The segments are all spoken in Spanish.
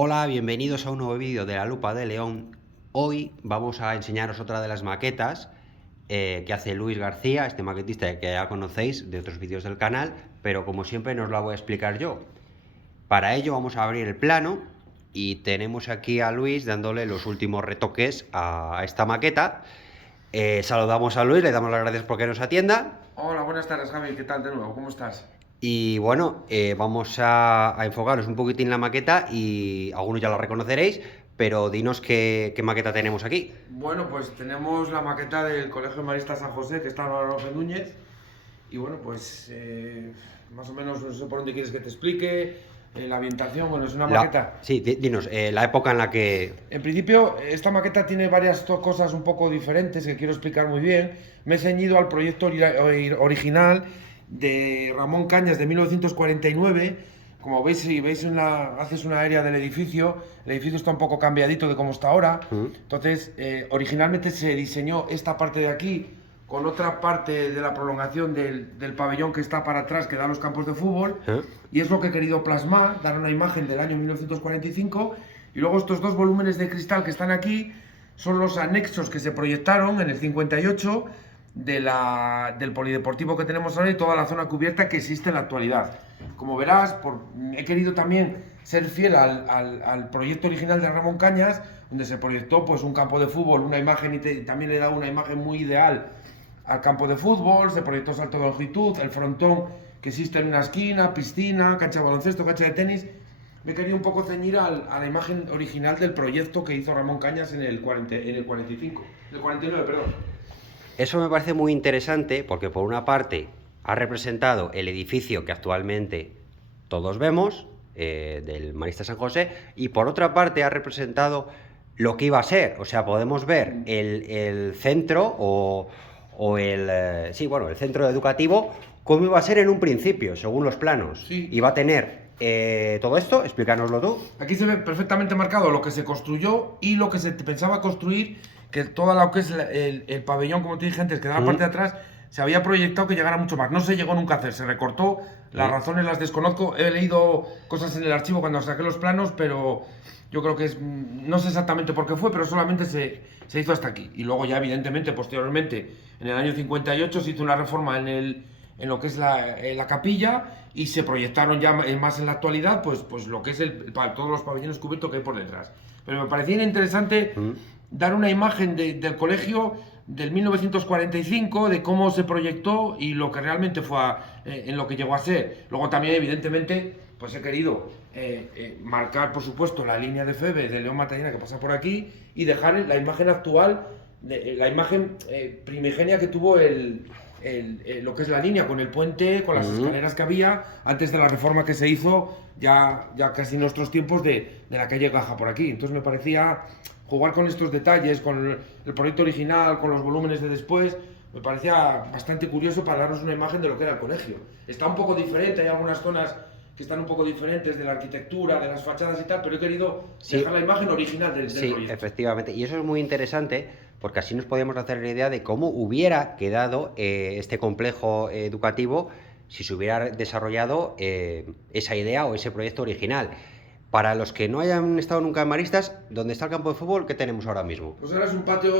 Hola, bienvenidos a un nuevo vídeo de la Lupa de León. Hoy vamos a enseñaros otra de las maquetas que hace Luis García, este maquetista que ya conocéis de otros vídeos del canal, pero como siempre no os la voy a explicar yo. Para ello vamos a abrir el plano y tenemos aquí a Luis dándole los últimos retoques a esta maqueta. Saludamos a Luis, le damos las gracias por que nos atienda. Hola, buenas tardes, Javi. ¿Qué tal de nuevo? ¿Cómo estás? Y bueno, vamos a enfocaros un poquitín en la maqueta y algunos ya la reconoceréis, pero dinos qué maqueta tenemos aquí. Bueno, pues tenemos la maqueta del Colegio Marista San José, que está en Álvaro López Núñez. Y bueno, pues más o menos no sé por dónde quieres que te explique. La ambientación, bueno, es una maqueta. Sí, dinos, la época en la que... En principio, esta maqueta tiene varias cosas un poco diferentes que quiero explicar muy bien. Me he ceñido al proyecto original de Ramón Cañas de 1949. Como veis, si veis haces una aérea del edificio, el edificio está un poco cambiadito de cómo está ahora. Entonces, originalmente se diseñó esta parte de aquí con otra parte de la prolongación del pabellón que está para atrás, que da a los campos de fútbol, y es lo que he querido plasmar, dar una imagen del año 1945, y luego estos dos volúmenes de cristal que están aquí son los anexos que se proyectaron en el 58 del polideportivo que tenemos ahora y toda la zona cubierta que existe en la actualidad. Como verás, he querido también ser fiel al proyecto original de Ramón Cañas, donde se proyectó pues un campo de fútbol, una imagen, y también le he dado una imagen muy ideal al campo de fútbol, se proyectó salto de longitud, el frontón que existe en una esquina, piscina, cancha de baloncesto, cancha de tenis. Me he querido un poco ceñir a la imagen original del proyecto que hizo Ramón Cañas en el 45, en el 49, perdón. Eso me parece muy interesante porque por una parte ha representado el edificio que actualmente todos vemos, del Marista San José, y por otra parte ha representado lo que iba a ser. O sea, podemos ver el centro sí, bueno, el centro educativo, cómo iba a ser en un principio, según los planos. Sí. Y va a tener todo esto, explícanoslo tú. Aquí se ve perfectamente marcado lo que se construyó y lo que se pensaba construir, que toda lo que es el pabellón, como te dije antes, que da la parte de atrás, se había proyectado que llegara mucho más. No se llegó nunca a hacer, se recortó. Las razones las desconozco. He leído cosas en el archivo cuando saqué los planos, pero yo creo que no sé exactamente por qué fue, pero solamente se hizo hasta aquí. Y luego ya, evidentemente, posteriormente, en el año 58 se hizo una reforma en lo que es la capilla, y se proyectaron ya más en la actualidad pues lo que es todos los pabellones cubiertos que hay por detrás. Pero me parecía interesante dar una imagen del colegio del 1945, de cómo se proyectó y lo que realmente fue en lo que llegó a ser. Luego también, evidentemente, pues he querido marcar, por supuesto, la línea de Febe de León Matallana que pasa por aquí, y dejar la imagen actual, la imagen primigenia que tuvo lo que es la línea, con el puente, con las escaleras que había antes de la reforma que se hizo ya casi en nuestros tiempos de la calle Gaja por aquí. Entonces me parecía jugar con estos detalles, con el proyecto original, con los volúmenes de después. Me parecía bastante curioso para darnos una imagen de lo que era el colegio. Está un poco diferente, hay algunas zonas que están un poco diferentes de la arquitectura, de las fachadas y tal, pero he querido dejar la imagen original del proyecto. Sí, efectivamente. Y eso es muy interesante porque así nos podemos hacer la idea de cómo hubiera quedado este complejo educativo si se hubiera desarrollado esa idea o ese proyecto original. Para los que no hayan estado nunca en Maristas, ¿dónde está el campo de fútbol? ¿Qué tenemos ahora mismo? Pues ahora es un patio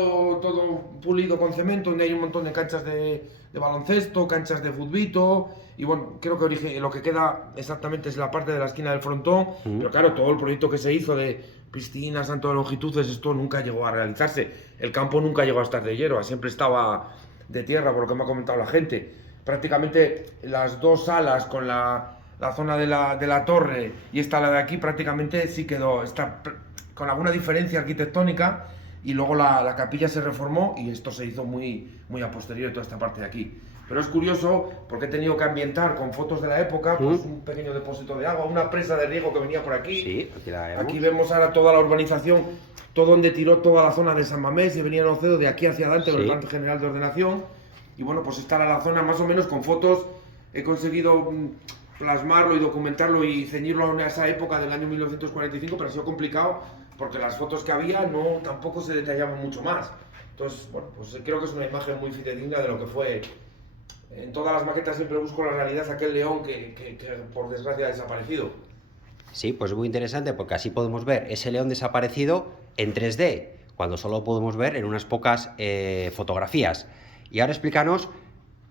todo pulido con cemento, donde hay un montón de canchas de baloncesto, canchas de futbito, y bueno, creo que lo que queda exactamente es la parte de la esquina del frontón, pero claro, todo el proyecto que se hizo de piscinas, salto de longitudes, esto nunca llegó a realizarse. El campo nunca llegó a estar de hierba, siempre estaba de tierra, por lo que me ha comentado la gente. Prácticamente las dos salas con la zona de la torre y esta, la de aquí, prácticamente sí quedó, está con alguna diferencia arquitectónica, y luego la capilla se reformó y esto se hizo muy a posteriori, toda esta parte de aquí. Pero es curioso porque he tenido que ambientar con fotos de la época, pues un pequeño depósito de agua, una presa de riego que venía por aquí. Sí, aquí la vemos. Aquí vemos ahora toda la urbanización, todo donde tiró toda la zona de San Mamés y venía el Ocedo, de aquí hacia adelante, con el plan general de ordenación. Y bueno, pues esta era la zona más o menos con fotos. He conseguido plasmarlo y documentarlo y ceñirlo a esa época del año 1945, pero ha sido complicado porque las fotos que había tampoco se detallaban mucho más. Entonces, bueno, pues creo que es una imagen muy fidedigna de lo que fue. En todas las maquetas siempre busco la realidad, aquel león que por desgracia ha desaparecido. Sí, pues muy interesante porque así podemos ver ese león desaparecido en 3D, cuando solo podemos ver en unas pocas fotografías. Y ahora explícanos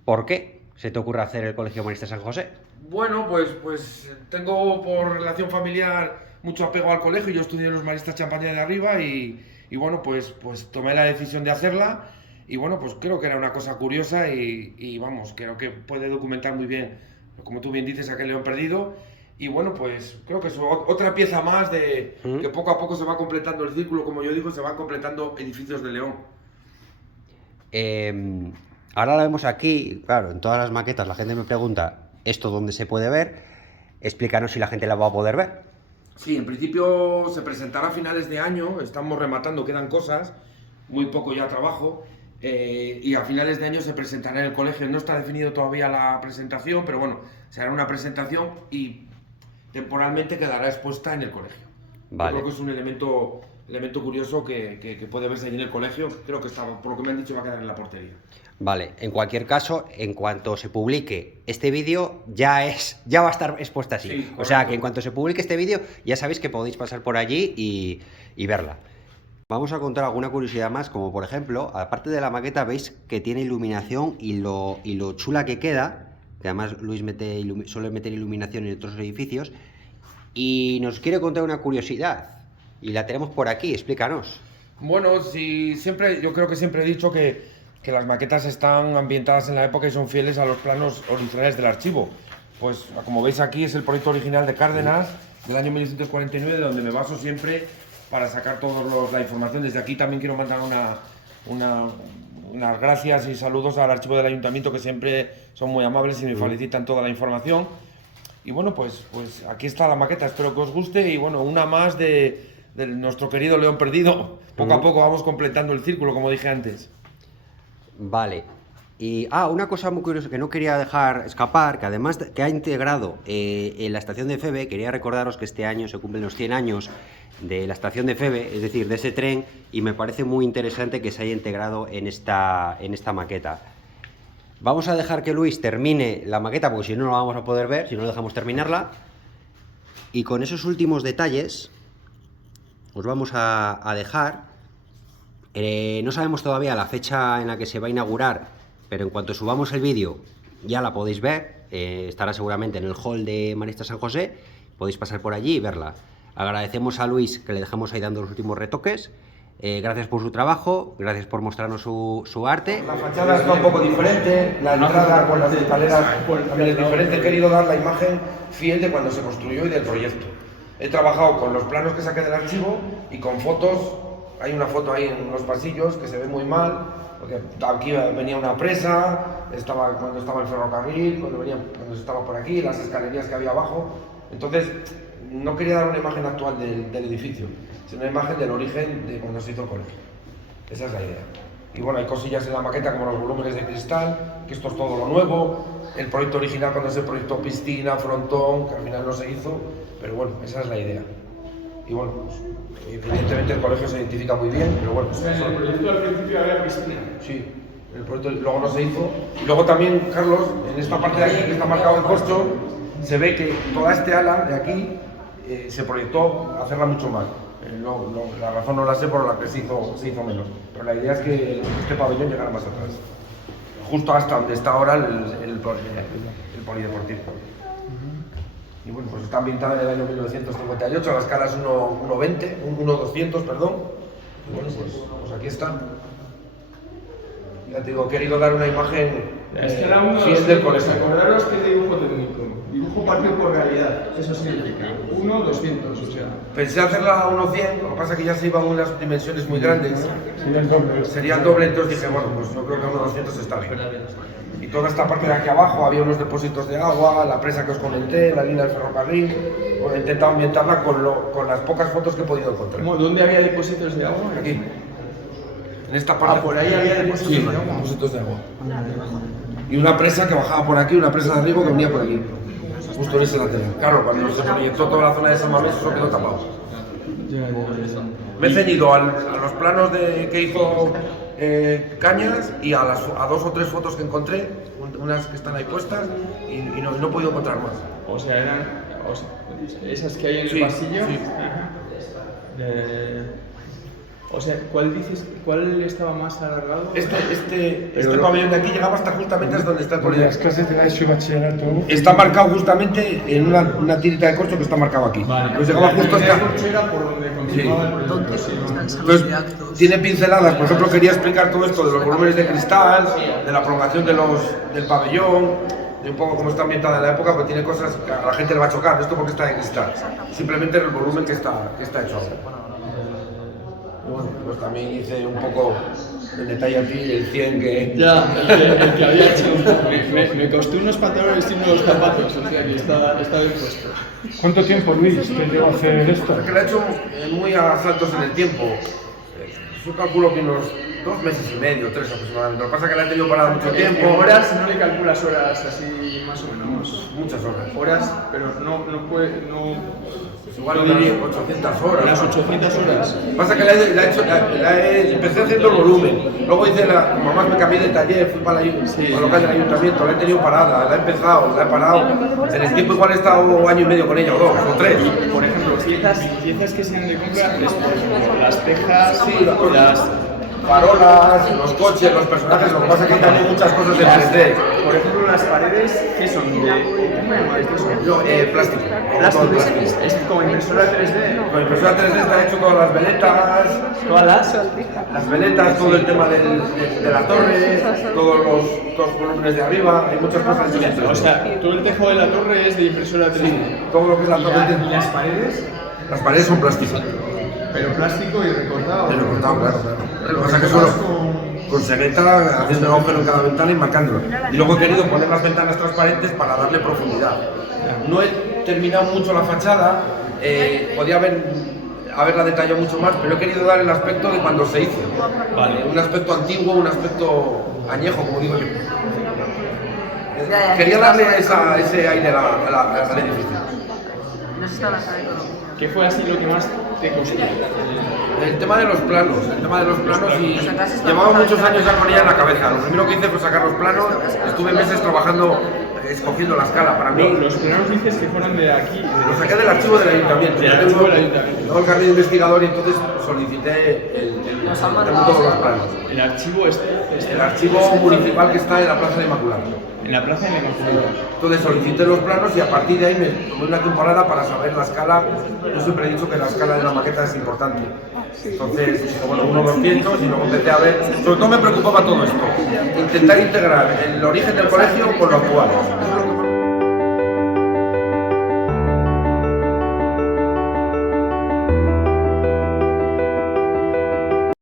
por qué se te ocurre hacer el Colegio Humanista San José. Bueno, pues tengo por relación familiar mucho apego al colegio. Yo estudié en los Maristas Champaña de Arriba y bueno, pues tomé la decisión de hacerla. Y bueno, pues creo que era una cosa curiosa y vamos, creo que puede documentar muy bien, como tú bien dices, aquel león perdido. Y bueno, pues creo que es otra pieza más de que poco a poco se va completando el círculo, como yo digo, se van completando edificios de León. Ahora la vemos aquí, claro, en todas las maquetas la gente me pregunta, ¿esto dónde se puede ver? Explícanos si la gente la va a poder ver. Sí, en principio se presentará a finales de año, estamos rematando, quedan cosas, muy poco ya trabajo, y a finales de año se presentará en el colegio. No está definido todavía la presentación, pero bueno, se hará una presentación y temporalmente quedará expuesta en el colegio. Vale. Yo creo que es un elemento curioso que puede verse allí en el colegio. Creo que está, por lo que me han dicho, va a quedar en la portería. Vale, en cualquier caso, en cuanto se publique este vídeo, ya va a estar expuesta así. Sí, o sea, correcto. que en cuanto se publique este vídeo, ya sabéis que podéis pasar por allí y verla. Vamos a contar alguna curiosidad más, como por ejemplo, aparte de la maqueta, veis que tiene iluminación y lo chula que queda, que además Luis suele meter iluminación en otros edificios, y nos quiere contar una curiosidad, y la tenemos por aquí, explícanos. Bueno, yo creo que siempre he dicho que las maquetas están ambientadas en la época y son fieles a los planos originales del archivo. Pues como veis aquí es el proyecto original de Cárdenas del año 1949, de donde me baso siempre para sacar toda la información. Desde aquí también quiero mandar unas gracias y saludos al archivo del ayuntamiento, que siempre son muy amables y me facilitan toda la información. Y bueno, pues aquí está la maqueta, espero que os guste. Y bueno, una más de nuestro querido León Perdido. Poco a poco vamos completando el círculo, como dije antes. Vale. Y una cosa muy curiosa que no quería dejar escapar, que además que ha integrado en la estación de Feve, quería recordaros que este año se cumplen los 100 años de la estación de Feve, es decir, de ese tren, y me parece muy interesante que se haya integrado en esta maqueta. Vamos a dejar que Luis termine la maqueta, porque si no, no la vamos a poder ver, si no dejamos terminarla. Y con esos últimos detalles os vamos a dejar. No sabemos todavía la fecha en la que se va a inaugurar, pero en cuanto subamos el vídeo ya la podéis ver. Estará seguramente en el hall de Maristas San José, podéis pasar por allí y verla. Agradecemos a Luis que le dejamos ahí dando los últimos retoques. Gracias por su trabajo, gracias por mostrarnos su arte. La fachada está un poco diferente, la entrada con las escaleras también es diferente. He querido dar la imagen fiel de cuando se construyó y del proyecto. He trabajado con los planos que saqué del archivo y con fotos. Hay una foto ahí en los pasillos que se ve muy mal, porque aquí venía una presa, cuando estaba el ferrocarril, cuando se estaba por aquí, las escalerías que había abajo. Entonces, no quería dar una imagen actual del edificio, sino una imagen del origen de cuando se hizo el colegio. Esa es la idea. Y bueno, hay cosillas en la maqueta como los volúmenes de cristal, que esto es todo lo nuevo. El proyecto original, cuando se proyectó piscina, frontón, que al final no se hizo, pero bueno, esa es la idea. Y bueno, pues, evidentemente el colegio se identifica muy bien, pero bueno. O sea, en el proyecto al principio había piscina. Sí, el proyecto luego no se hizo. Y luego también, Carlos, en esta parte de aquí que está marcado en corcho, se ve que toda este ala de aquí se proyectó hacerla mucho más. La razón no la sé, por la que se hizo menos. Pero la idea es que este pabellón llegara más atrás. Justo hasta donde está ahora el polideportivo. Y bueno, pues está ambientada en el año 1958, la escala es 1.200, perdón. Y bueno, pues aquí está. Ya te digo, he querido dar una imagen fiel del colegio. Acordaros que es de dibujo técnico. Dibujo partido por realidad. Eso significa 1.200, o sea. Pensé hacerla a 1.100, lo que pasa es que ya se iban unas dimensiones muy grandes. Sería el doble, entonces dije, bueno, pues yo creo que a 1.200 está bien. Y toda esta parte de aquí abajo había unos depósitos de agua, la presa que os comenté, la línea del ferrocarril. Bueno, he intentado ambientarla con las pocas fotos que he podido encontrar. ¿Dónde había depósitos de agua? Aquí. En esta parte. Por ahí había depósitos Sí, de agua. depósitos de agua. Y una presa que bajaba por aquí, una presa de arriba que venía por aquí. Justo en ese lateral. Claro, cuando se proyectó toda la zona de San Mamés, eso quedó tapado. Me he ceñido a los planos que hizo Cañas y a 2 o 3 fotos que encontré, unas que están ahí puestas, y no he podido encontrar más. O sea, esas que hay en Sí, el pasillo. sí. Ajá. O sea, ¿cuál estaba más alargado? Este Pero- pabellón de aquí llegaba hasta justamente hasta donde está el colegio. Las clases de la ESO y bachillerato. Está marcado justamente en una tirita de corcho que está marcado aquí. Pues llegaba justo hasta. Era por donde continuaba el proyecto. ¿Dónde sí. están salones Entonces, de actos? tiene pinceladas, por ejemplo, quería explicar todo esto de los volúmenes de cristal, de la prolongación del pabellón, de un poco cómo está ambientada en la época, pues tiene cosas que a la gente le va a chocar, esto porque está de cristal, simplemente el volumen que está hecho ahora. Y bueno, pues también hice un poco de detalle aquí, el 100 que... Ya, el que había hecho. Me costó unos pantalones y unos zapatos, o sea que está bien puesto. ¿Cuánto tiempo, Luis, te lleva a hacer esto? Porque lo he hecho muy a saltos en el tiempo. Yo calculo que unos 2 meses y medio, 3 aproximadamente. Lo que pasa es que la he tenido parada mucho tiempo. En horas no le calculas horas así más o menos. Muchas horas. Horas, pero no puede. Igual unas 800 horas. Unas 800 horas. Pasa que empecé haciendo el volumen. Luego como más me cambié de taller, fui para el local del ayuntamiento, la he tenido parada, la he empezado, la he parado. En el tiempo igual he estado año y medio con ella, o 2 o 3. Por ejemplo, piezas que sean de compra, por ejemplo, las tejas, Sí, las. Farolas, los coches, los personajes, lo que pasa es que hay también muchas cosas de 3D. Por ejemplo, las paredes, ¿qué son? ¿Cómo llamáis eso? No, plástico. Plástico. Todo plástico. Es como impresora 3D. Con impresora 3D está hecho todas las veletas, Todas las veletas, todo el tema de la torre, todos los volúmenes de arriba, hay muchas cosas en 3D. O sea, todo el tejo de la torre es de impresora 3D. Todo lo que es la torre ¿Y las paredes? las paredes son plástico. Pero plástico y recortado. Pero cortado, claro. Lo que pasa es que solo con cegueta, haciendo un agujero en cada ventana y marcándolo. Y luego he querido poner las ventanas transparentes para darle profundidad. No he terminado mucho la fachada, podía haberla detallado mucho más, pero he querido dar el aspecto de cuando se hizo. Un aspecto antiguo, un aspecto añejo, como digo yo. Quería darle ese aire al edificio. No se está la sala de economía. ¿Qué fue así lo que más te costó? El tema de los planos, y llevaba muchos años ya con ella en la cabeza. Lo primero que hice fue sacar los planos, estuve meses trabajando, escogiendo la escala. Para mí, Los planos dices que fueron de aquí. lo saqué del archivo del ayuntamiento. Del Yo archivo tengo del ayuntamiento. el carnet de investigador y entonces solicité tengo todos los planos. El archivo El archivo municipal que está en la Plaza de Inmaculada. en la plaza de la Inmaculada. Entonces solicité los planos y a partir de ahí me tomé una temporada para saber la escala. Yo siempre he dicho que la escala de la maqueta es importante. Entonces, bueno, 1:200 y luego empecé a ver. Sobre todo me preocupaba todo esto. Intentar integrar el origen del colegio con lo actual. Eso es lo que